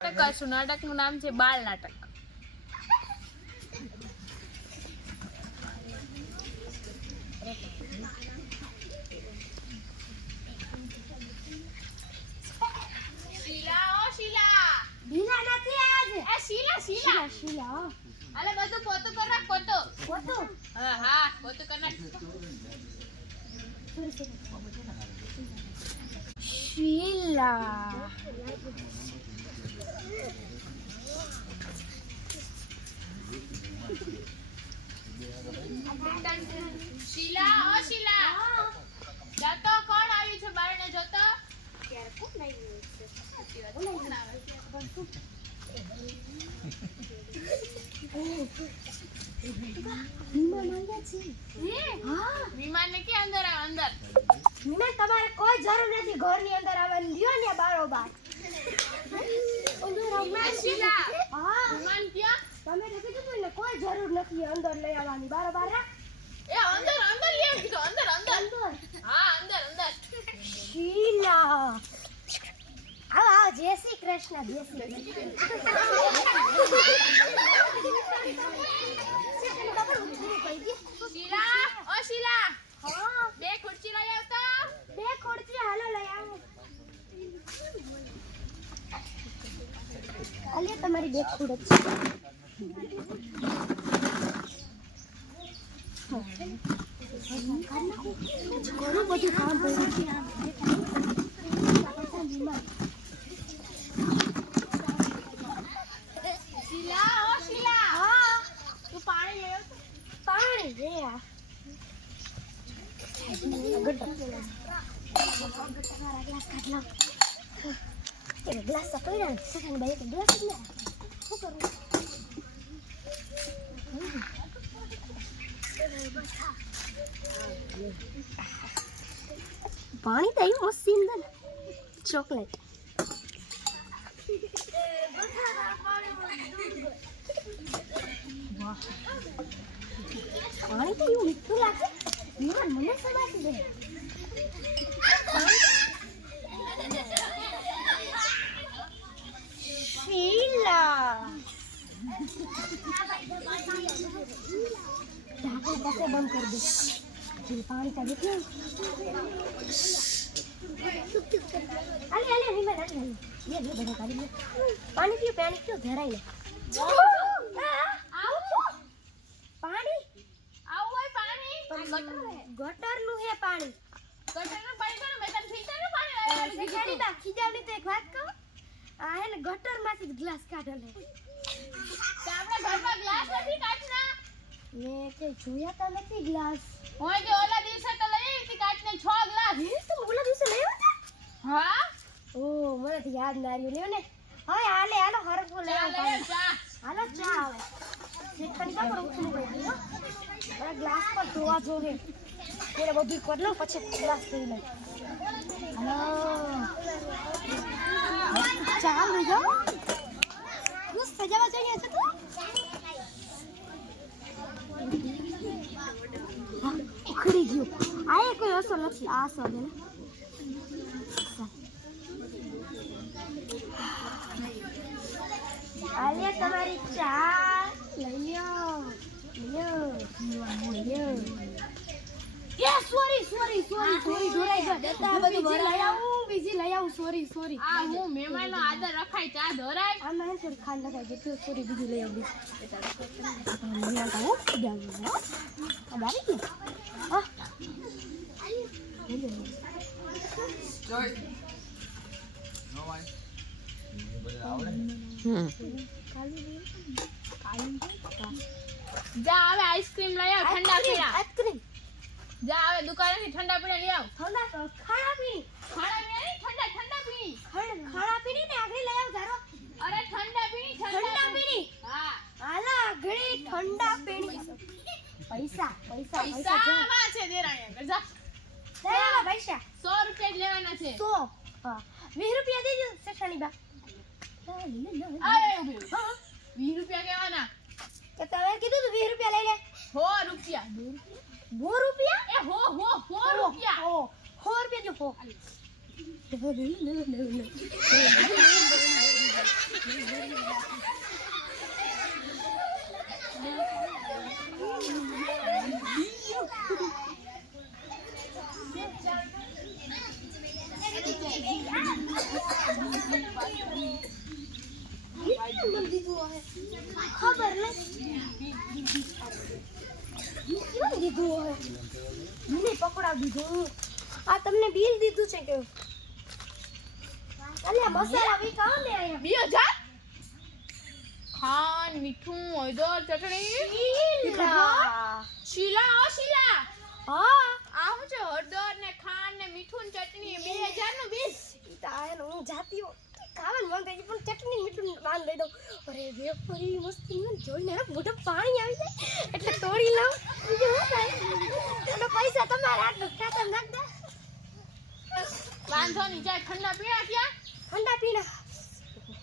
કરશું નાટકનું નામ છે બાળ નાટક. શીલા ઓ શીલા બીના નથી આજ એ શીલા શીલા શીલા અલે બધું પોતું કર નાખ પોતું પોતું હા પોતું કર નાખ. શીલા શીલા ઓ શીલા જાતો કોણ આવ્યું છે બારણે જોતો? ત્યારે કોણ આવ્યું છે? કોણ આવે છે? વિમાન આવ્યા છે. હા વિમાનને કે અંદર આવ અંદર. વિમાન તમારે કોઈ જરૂર નથી ઘરની અંદર આવવાની લ્યો ને બારોબાર. વિમાન શીલા હા વિમાન ક્યાં? તમે તો કીધું ને કોઈ જરૂર નથી અંદર લઈ આવવાની બારોબાર રાખ. એ અંદર અંદર લે કીધું અંદર અંદર અંદર હા અંદર અંદર. શીલા આવ જય શ્રી કૃષ્ણ જય શ્રી શીલા ઓ શીલા હા બે ખુરશી લઈ આવતા. બે ખોડતી હાલો લઈ આવો. આલિયા તમારી બે ખોડ જ છે. ઘણું બધું કામ પડ્યું છે. શીલા ઓ શીલા હા તું પાણી લઈ આવતો. પાણી રે આ ગ્લાસ તો પડ્યા ને સેકન્ડ બાય ગ્લાસ જ ના શું કરું પાણી તો આવ્યું મસ્ત ને ચોકલેટ પાણી તો એવું મીઠું લાગે વિમાન મને સમાતી જાય. શીલા ઢાંકણ પાસે બંધ કરી દે પાણી ચાલે કેવું આલે આલે વિમાન આલે લે લે બધા કાઢી લે પાણી પીઓ ધરાઈ લે પાણી આવું હોય પાણી ગટર નું હે પાણી ગટરનું પાણી તો મેં તને ફિલ્ટરનું પાણી લાવી શેખાડી બા ખીજાવની તો એક વાત કહું આ હે ને ગટર માંથી ગ્લાસ કાઢેલો તો આપણે ઘરમાં ગ્લાસ નથી કાચના. મેં કે જોયા તો નથી ગ્લાસ હોય કે ઓલા દિવસે તો લઈ આવી હતી કાચના 6 ગ્લાસ. તો ઓલા દિવસે લઈ આવ્યા હા ઓ મને તો યાદ ના રહ્યું લ્યો ને હવે હાલે હાલો હરખું લઈ ચા લઈ આવ આવ, ચા. હાલો ચા આવે શેખાડી બા પર ઉઠું પડી હો મારા ગ્લાસ પર ધોવા જોવે એને બધું કરી લો પછી ગ્લાસ ધોઈ લઈ હાલો ચા લઈ જાઓ બસ સજાવા જઈએ છે તો ઉખડી ગયું આ એ કોઈ અસર નથી આ અસર છે આલે તમારી ચા લઈ લ્યો એ સોરી ઢોરાઈ ગયો દેતા બધું લઈ આવું બીજી લઈ આવું સોરી આ હું મહેમાનનો આદર રખાય ચા ધોરાય. આમાં હે થોડી ખાંડ લગાવી જેટલું સોરી બીજું લઈ આવું જા હવે આઈસ્ક્રીમ લઈ આવ ઠંડા પીણા. આઈસ્ક્રીમ જા હવે દુકાનેથી ઠંડા પીણા લઈ આવ. ઠંડા ખાણા પીણી ખાણા પીણા નહીં, ઠંડા પીણી. ખાણા પીણી ને આગળ લઈ આવ ધારો અરે ઠંડા પીણી ઠંડા પીણી હા હાલા આગળ ઠંડા પીણી પૈસા પૈસા આવા છે દેરાણી જા લેવા પૈસા 100 રૂપિયા જ લેવાના છે. 100 હા 20 રૂપિયા દેજો સેઠાણી બા અરે ઉભી રહો. 20 રૂપિયા કહેવાના. તો તમે કીધું તો 20 રૂપિયા લઈ લે 100 રૂપિયા. 2 રૂપિયા એ હો રૂપિયા. હો રૂપિયા જો હો ખબર નહીં દીધું હોય નહીં પકડાવ દીધું આ તમને બિલ દીધું છે કે અલ્યા મસાલા બી કાં લે આયા 2000 ખાંડ મીઠું હળદર ચટણી શીલા ઓ શીલા હા આ હું છે હળદર ને ખાંડ ને મીઠું ને ચટણી 2000 નું બિલ ઈ તો આયન હું જાતી હો ખાવાનું મન થાય પણ ચટણી મીઠું માન લઈ દઉં અરે વેફરી મસ્તી મને જોઈને મોઢે પાણી આવી જાય એટલે તોડી લઉં બીજું શું થાય તો પૈસા તમારા હાથમાં ખાતા નાખ દે વાંધો નહીં જાય ઠંડા પીણા ક્યાં ઠંડા પીણા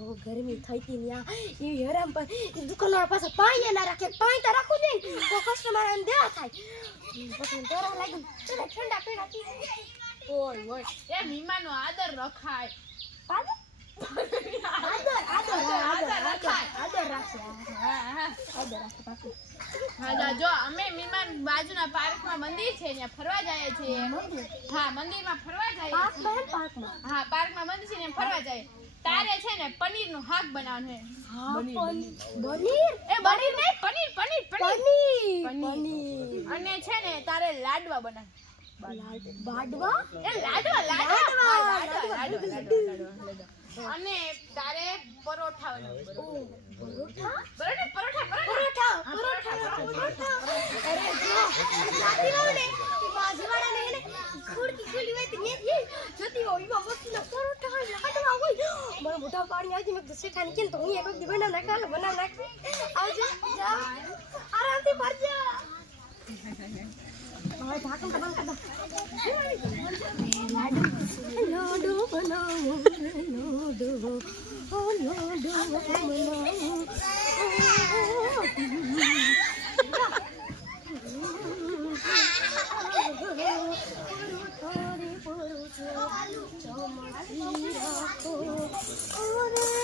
ઓ ગરમી થઈ હતી ન્યા ઈ હરામ પર દુકાનવાળા પાસે પાણી ના રાખે પાણી તો રાખવું દે તો કસ્ટમર આને દેવા થાય પછી ડરા લાગી ચલો ઠંડા પીણા પી ઓય ઓય એ મહેમાનનો આદર રખાય આદર રાખે હા જો અમે મહેમાન બાજુના પાર્કમાં મંદિર છે ત્યાં ફરવા જાય છે હા મંદિરમાં ફરવા જાય હા પાર્કમાં મંદિર છે ને ફરવા જાય તારે છે ને પનીરનું શાક બનાવવાનું અને છે ને તારે લાડવા બનાવ અને તારે પરોઠા મોટા પાણી આવી મેં દુસરી ઠાની કે તો હું એક વખત બનાવ નાખી આવજો આરામથી ભરજો હવે ઢાંકણ તો બંધ કર દો લાડુ બનાવો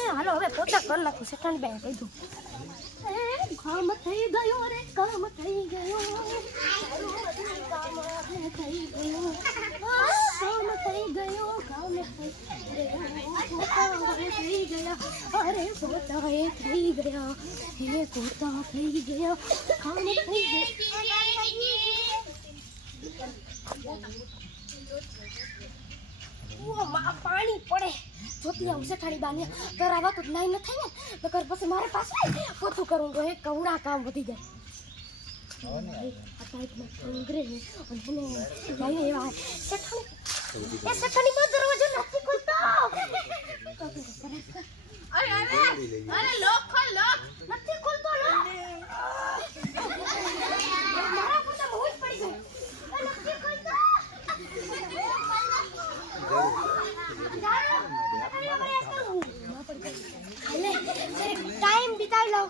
હાલો હવે પોતા કરી નાખું સેકન્ડ બે કીધું કામ થઈ ગયો રે કામ થઈ ગયો કામ થઈ ગયો અરે પોતા એ થઈ ગયા હે પોતા થઈ ગયા કામ થઈ ગયા પાણી પડે જોતી આવું છે ઠાડી બાને કરાવા તો નાઈ ન થાય ને નકર પછી મારે પાસે પોતું કરવું તો એક કવડા કામ વધી જાય આ ટાઈપમાં અંગ્રે અને લાઈ એવા સઠાણી માં દરવાજો નથી ખુલતો અરે લોક ખોલ લોક નથી ખુલતો મારા પોતા બહુ જ પડી ગયું નથી ખુલતો टाइम बिताई लो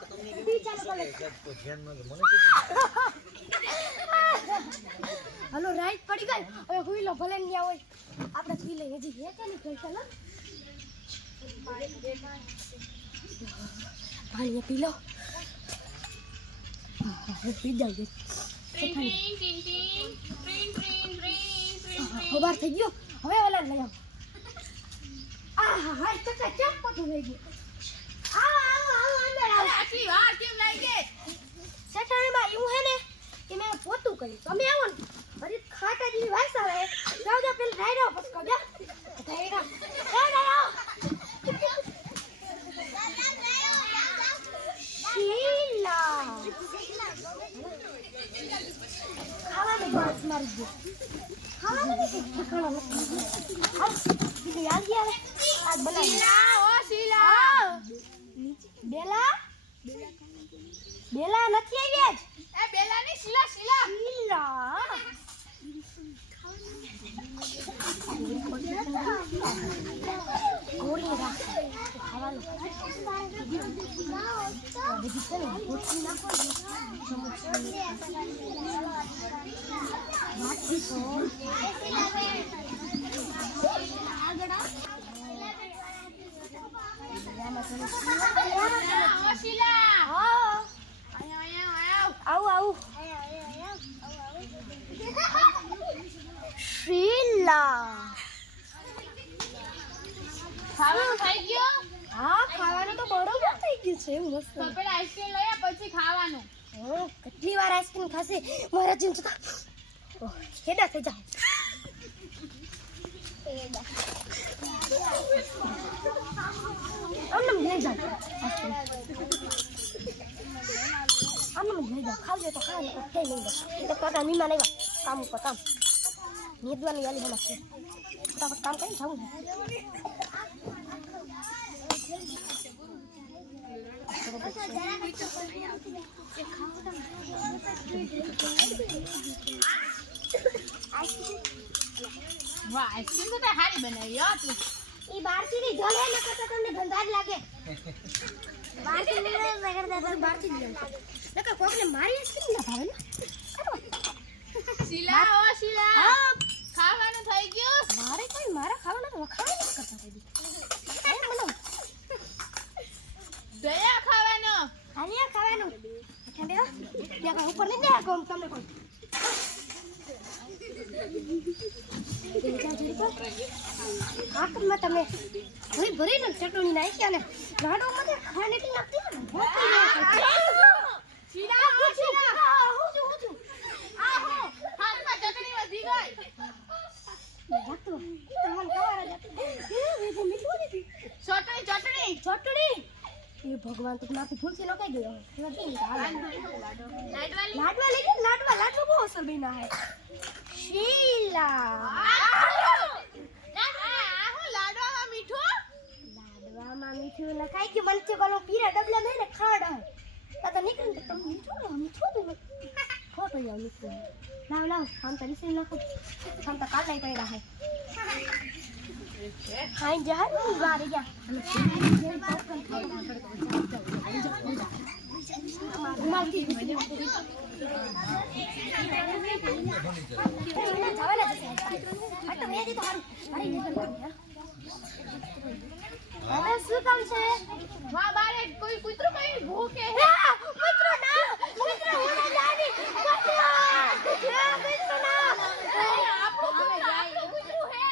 हेलो राइट पड़ी गई ओए हुई लो भले नहीं आओ आपने पी लेंगे जी ये क्या निकल चलो पानी पी लो पी जाओगे खबर થઈ ગયો હવે ઓલા લઈ આવ હાય તો કેમ પતું લઈ ગયો આવ અંદર આવ આટલી વાર કેમ લાગી ગઈ સેઠાણીમાં એવું હે ને કે મેં પોતું કર્યું તમે આવો ને અરે ખાટા જેવી વાસ આવે જાવ જા પેલ રાઈ રહો પસકો જા રાઈ રહો શીલા ખાવાની બાસ મારી ગયો ખાવાની ઠીકાણો નથી આવ બીજી યાદ આવે આજ બનાવી શીલા ઓ શીલા બેલા બેલા નથી આવી આજ એ બેલા ની શીલા શીલા શીલા ગોળી રાખ ખાવાનું બધી છે ને ગોઠવી નાખો માછી તો આગળ આમાં તમે ઓ શીલા હા આયો આવું શીલા ખાવાનું થઈ ગયું હા ખાવાનું તો બરોબર થઈ ગયું છે મસ્ત તો પેલા આઈસ્ક્રીમ લઈ આવ પછી ખાવાનું કેટલી વાર આઈસ્ક્રીમ ખાશે મારા જીવ તો હેડા થઈ જાવ આમ લઈ જાવ ખાવ દે તો ખા ને કઈ લઈ લે તો કાકા મીમા નહીં કામ ઉપર કામ નિદવાની વાલી હમણાં છે ફટાફટ કામ કરીને જવું વાહ આઈસ્ક્રીમ તો હારી બનાવી હો તું ઈ બહારથી ની જલે ન કરતા તમને ગંધાર લાગે બહારથી ની નગર દાદા બહારથી જ નકા કોકને મારી આઈસ્ક્રીમ ના ભાવે ને શીલા ઓ શીલા હા ખાવાનું થઈ ગયું મારા ખાવાના તો વખાણ ન કરતા થઈ મને દયા ખાવાનો આલિયા ખાવાનું ઠંડે હો ત્યાં કઈ ઉપર નહીં દે કોમ તમને કોઈ હાથમાં તમે ભરીને ચટણી નાખી અને લાડવામાં તો ખાંડ એટલી નાખતી શીલા ઓ શીલા આહો હાથમાં ચટણી વધી ગઈ ચટણી એ ભગવાન તો માથે ભૂલથી ન કઈ ગયો લાડવા બહુ અસર બના હે શીલા લાડવામાં મીઠું લખાઈ કે મને તો કોલો પીરા ડબલા મે ને ખાડ હે તો નીકળ તો મીઠું ખોટો યાર મીઠું લાવ આમ તો રીસે નાખો આમ તો કાઢાઈ પડ્યા હે ખાઈ જા વારે જા માલતી શું કામ છે વાહ બારે કોઈ કૂતરું કઈ ભૂખે હે કૂતરો હોના જાની કૂતરો ના આપણું કૂતરું હે ના